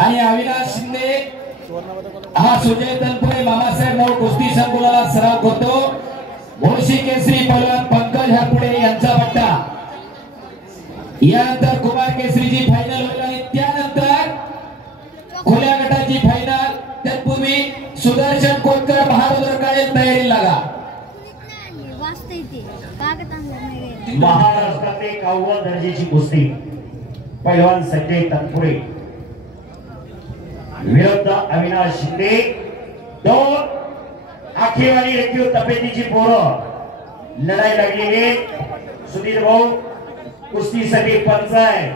आणि अविनाश शिंदे हा सुजय तनपुरे मामासाहेब नाव कुस्ती संकुलाला सराव करतो। मुळशी केसरी पहलवान पंकज हापुडे यांचा पट्टा। यानंतर कुमार केसरीची फायनल होईल आणि त्यानंतर खुल्या गटाची फायनल। तत्पूर्वी सुदर्शन कोटकर बहादूर काळे तयारी लागा। महाराष्ट्रातील 91 दर्जाची कुस्ती पहलवान संजय तनपुरे विरुद्ध अविनाश शिंदे। दोन आखेवाली रेखीव तब्येतीची पोरं लढाई लागलेली। सुधीर भाऊ कुस्तीसाठी पंच आहे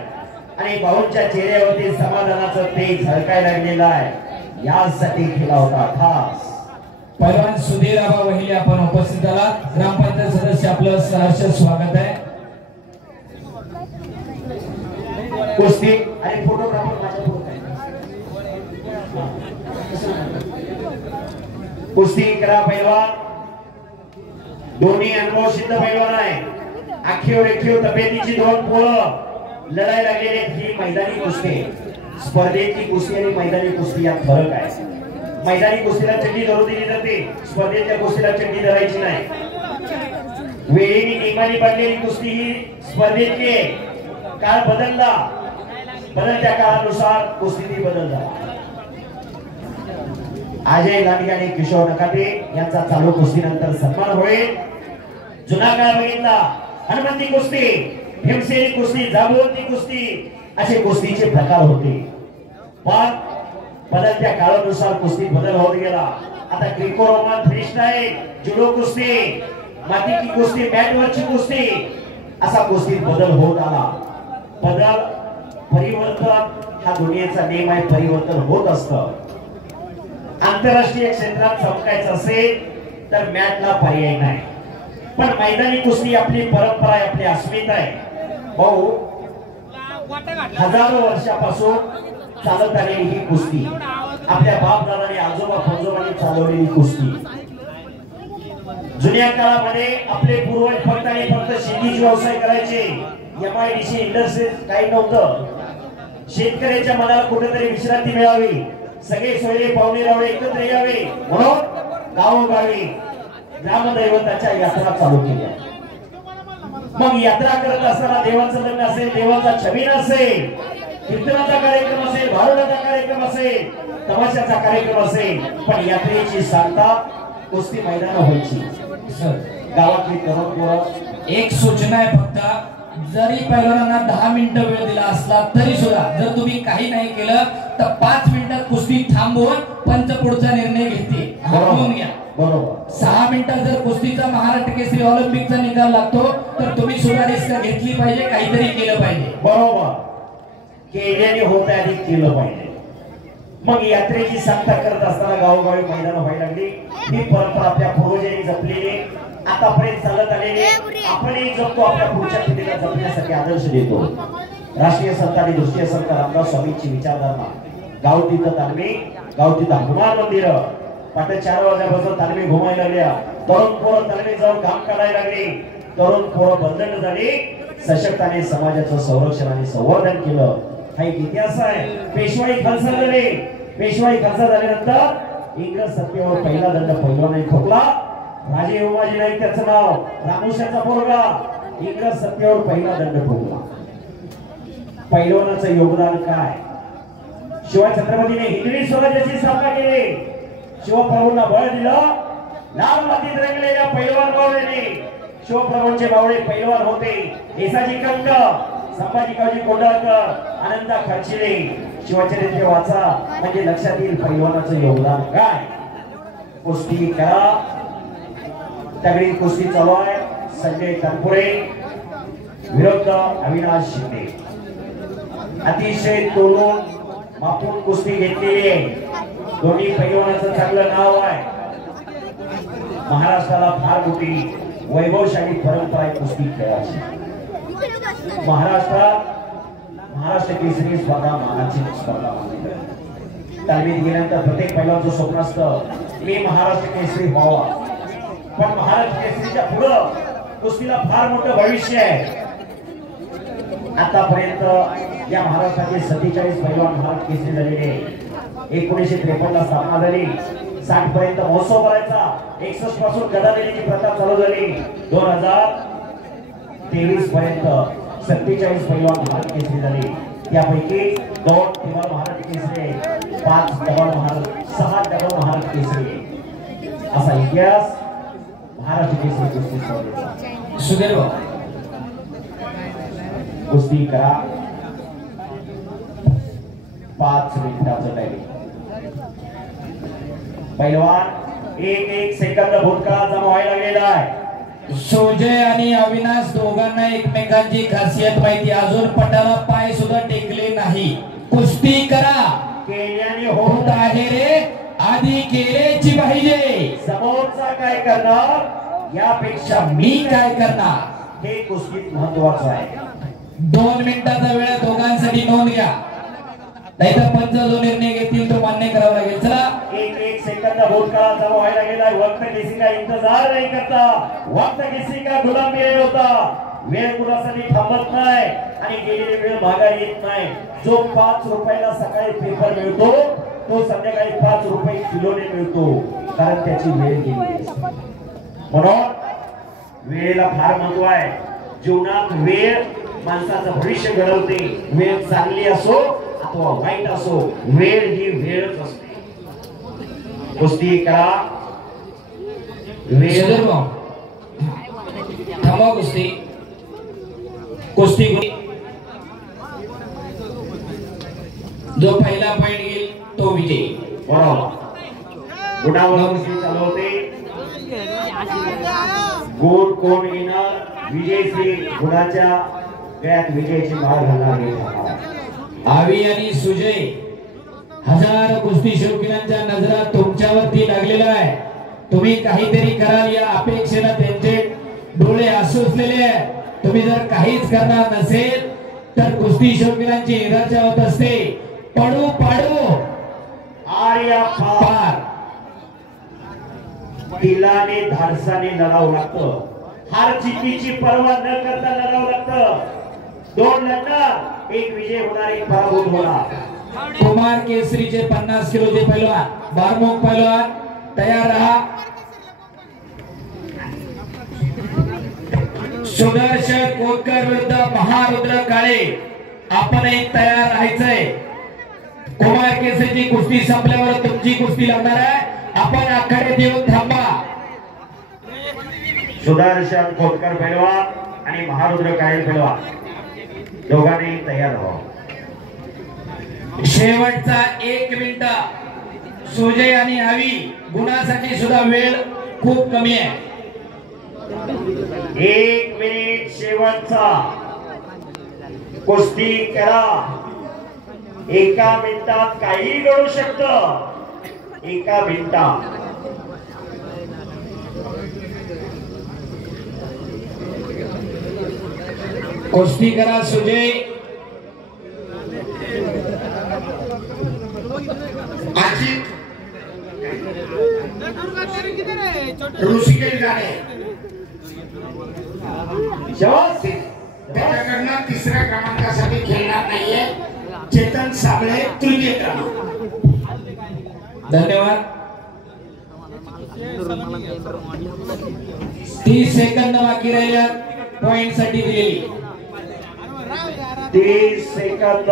आणि भाऊंच्या चेहऱ्यावरती समाधानाचं तेज झळकाय लागलेलं आहे। यासाठी खेळला होता खास पहलवान सुधीर आबा वहिले आपण उपस्थित आला। ग्रामपंचायत सदस्य आपलं सहर्ष स्वागत आहे। कुस्ती आणि फोटोग्राफर माझ्या कुस्ती करा पहलवान। दोन्ही अनुभव सिद्ध पहलवान आहे। आखीव रेखीव तब्येतीची दोन पोरं लढाई लागलेली ही मैदानी कुस्ती। स्पर्धेची कुस्ती आणि मैदानी कुस्ती यात फरक आहे। मैदानी कुस्तीला चड्डी धरू दिली जाते, स्पर्धेच्या कुस्तीला चड्डी धरायची नाही। वेळेने नियमाने बनलेली कुस्ती ही स्पर्धेची आहे। काळ बदलला, बदलत्या काळानुसार कुस्ती बदल झाला। अजय लांडगे आणि किशोर नकाते यांचा चालू कुस्तीनंतर सन्मान होईल। जुना काळ बघितला, हनुमंती कुस्ती, भीमसेनी कुस्ती, जांबुवंती कुस्ती असे कुस्तीचे प्रकार होते। पण बदलत्या काळानुसार कुस्ती बदल होत गेला। आता ग्रीको रोमन, फ्रीस्टाईल, जुडो कुस्ती, मातीची कुस्ती, मॅटवरची कुस्ती असा कुस्तीत बदल होत आला। बदल, परिवर्तन हा दुनियेचा नियम आहे। परिवर्तन होत असतं। आंतरराष्ट्रीय क्षेत्रात चमकायचं असेल तर मॅटला पर्याय नाही, पण मैदानी कुस्ती आपली परंपरा आहे, आपली अस्मिता आहे। भाऊ हजारो वर्षापासून चालत आलेली ही कुस्ती, आपल्या बाप दादाने आजोबा पंजोबांनी चालवलेली कुस्ती। जुन्या काळामध्ये आपले पूर्वज फक्त आणि फक्त शेतीचा व्यवसाय करायचे। एमआयडीसी इंडस्ट्रीज काही नव्हतं। शेतकऱ्याच्या मनाला कुठेतरी विश्रांती मिळावी, सगळे सोयरे पाहुणे रावळे एकत्र यावे म्हणून गावोगावी ग्रामदैवताच्या यात्रा चालू केल्या। मग यात्रा करत असताना देवाचं लग्न असेल, देवाचा छबिना असेल, कीर्तनाचा कार्यक्रम असेल, भारुडाचा कार्यक्रम असेल, तमाशाचा कार्यक्रम असेल, पण यात्रेची सांगता कुस्ती मैदान व्हायची। गावातली तरुण पोरं एक सूचना आहे फक्त, जरी पहिलवानांना 10 मिनिटं वेळ दिला असला तरी सुद्धा जर तुम्ही काही नाही केलं तर 5 मिनिटात कुस्ती थांबवून पंच पुढचा निर्णय घेते। म्हणून घ्या बरोबर। 6 मिनिटात जर कुस्तीचा महाराष्ट्र केसरी ऑलिम्पिकचा निकाल लागतो तर तुम्ही सुद्धा रिस्क घेतली पाहिजे, काहीतरी केलं पाहिजे। बरोबर, केल्याने होत आहे आणि केलं पाहिजे। मग यात्रेची सांगता करत असताना गावोगावी मैदान व्हायला लागली। ही परंपरा आपल्या पूर्वजांनी जपलेली, आतापर्यंत चालत आलेली, आपणही जपतो, आपल्या पुढच्या पिढीला जपण्यासाठी आदर्श देतो। राष्ट्रीय संत आणि दृष्टीय संत रामदास स्वामींची विचारधारणा, गाव तिथं तालमी, गाव तिथं हनुमान मंदिर, पहाटे 4 वाजल्यापासून तालमी घुमायला लागल्या। तरुण पोरं तालमी जाऊन काम करायला लागली, तरुण पोरं बंधन झाली, सशक्ताने समाजाचं संरक्षण आणि संवर्धन केलं। हा एक इतिहास आहे। पेशवाई खालसा झाली, पेशवाई खालसा झाल्यानंतर इंग्रज सत्तेवर पहिला दंड पैलवानाने ठोकला। राजे उमाजी नाईक त्याचं नाव, रामोशाचा पोरगा, इंग्रज सत्तेवर पहिला दंड ठोकला। पैलवानाचं योगदान काय? शिवाय छत्रपतीने हिंदवी स्वराज्याची स्थापना केली, शिवप्रभूंना बळ दिलं। लाल मातीत रंगलेल्या पैलवान बावळ्याने, शिवप्रभूंचे बावळे पैलवान होते। येसाजी कंक, संभाजी कावजी कोंढाळकर, आनंदा खर्चिले, शिवचरित्र वाचा म्हणजे लक्षात येईल पैलवानाचं योगदान काय। कुस्ती करा, तगडी कुस्ती चालू आहे। संजय तनपुरे विरुद्ध अविनाश शिंदे, अतिशय तोलून मापून कुस्ती घेतलेली आहे। दोन्ही पैलवानाचं चांगलं नाव आहे। महाराष्ट्राला फार मोठी वैभवशाली परंपरा आहे कुस्ती खेळाची। महाराष्ट्र केसरी स्पर्धा मानाची स्पर्धा तालमीत गेल्यानंतर प्रत्येक पैलवानचं स्वप्न असतं मी महाराष्ट्र केसरी व्हावा, पण महाराष्ट्र केसरीच्या पुढे कुस्तीला फार मोठं भविष्य आहे। आतापर्यंत या महाराष्ट्राचे 47 पैलवान भारत केसरी झालेले. 1953 ला स्थापना झाली. 60 पर्यंत महोत्सव भरायचा. 61 पासून गदा देण्याची प्रथा चालू झाली. 2023 पर्यंत 47 पैलवान भारत केसरी झाले. त्यापैकी 2 Timmer Bharat Kesari, 5 double Bharat, 6 double Bharat Kesari. असा इतिहास महाराष्ट्र केसरी कुस्ती स्पर्धेचा. सुदैव कुस्ती करा. 5 मिनिटाचं टायमिंग. पैलवान 1 सेकंद भूतकाळ जमा व्हायला लागलेला आहे. सुजय आणि अविनाश दोघांना एकमेकांची खासियत माहिती. अजून पटाला पाय सुद्धा टेकले नाही. कुस्ती करा. केल्याने होत आहे रे, आधी केलेची पाहिजे. समोरचा काय करणार यापेक्षा मी काय करणार हे कुस्तीत महत्वाचं आहे. 2 मिनिटाचा वेळ दोघांसाठी नोंद घ्या. नाहीतर पंच जो निर्णय घेतील तो मान्य करावा लागेल. चला 1 सेकंद भूतकाळ जमा व्हायला गेला. वक्त किसी का इंतजार नाही करता. वक्त किसी का गुलाम नाही होता. वेळ कुणासाठी थांबत नाही आणि गेलेली वेळ माघारी येत नाही. जो 5 रुपयाला सकाळी पेपर मिळतो तो संध्याकाळी 5 रुपये किलोने मिळतो, कारण त्याची वेळ गेली. म्हणून वेळेला फार महत्व आहे. जीवनात वेळ माणसाचं भविष्य घडवते. वेळ चांगली असो अथवा वाईट असो, वेळ ही वेळच असते. कुस्ती करा. वेळ थांबा. कुस्ती कुस्ती जो पहिला पॉइंट घेईल तो विजयी. बरोबर. गुणावर कुस्ती चालू होते. गुण कोण येणार? विजयश्री गुणाच्या गळ्यात विजयाची माळ घालणार. आवी आणि सुजय, हजारो कुस्ती शौकीनांच्या नजरा तुमच्यावरती लागलेला आहे. तुम्ही काहीतरी कराल या अपेक्षेने त्यांचे डोळे आसुसलेले आहेत. तुम्ही जर काहीच करणार नसेल तर कुस्ती शौकीनांची निराशा होत असते. पडू पाडू आर्या पार दिलाने धाडसाने लढावं लागतं. हार जिंकीची पर्वा न करता लढावं लागतं. 2 लढणार, 1 विजय होणार, 1 पराभूत होणार. कुमार केसरीचे 50 किलोचे पैलवान बारमुख पैलवान तयार रहा. सुदर्शन कोतकर विरुद्ध महारुद्र काळे, आपणही तयार राहायचंय. कुमार केसरीची कुस्ती संपल्यावर तुमची कुस्ती लागणार आहे. आपण आखाड्यात येऊन थांबा. सुदर्शन कोतकर पैलवान आणि महारुद्र काळे पैलवान दोघांनी तयार व्हावं. शेवटचा 1 मिनिट. सुजय आणि आवी गुणासाठी सुद्धा वेळ खूप कमी आहे. 1 मिनिट शेवटचा. कुस्ती करा. 1 मिनिटात काही घडू शकतं. 1 मिनिटात. कुस्ती करा. सुजय ऋषिकेश गाणे त्याच्याकडनं 3ऱ्या क्रमांकासाठी खेळणार नाहीये. चेतन साबळे 3य क्रमांक. धन्यवाद. 30 सेकंद बाकी राहिल्या पॉइंट साठी दिलेली. 30 सेकंद.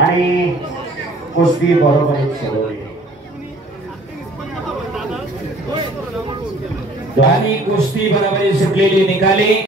आणि कुस्ती बरोबर आणि कुस्ती बरोबर सुटलेली निघाली.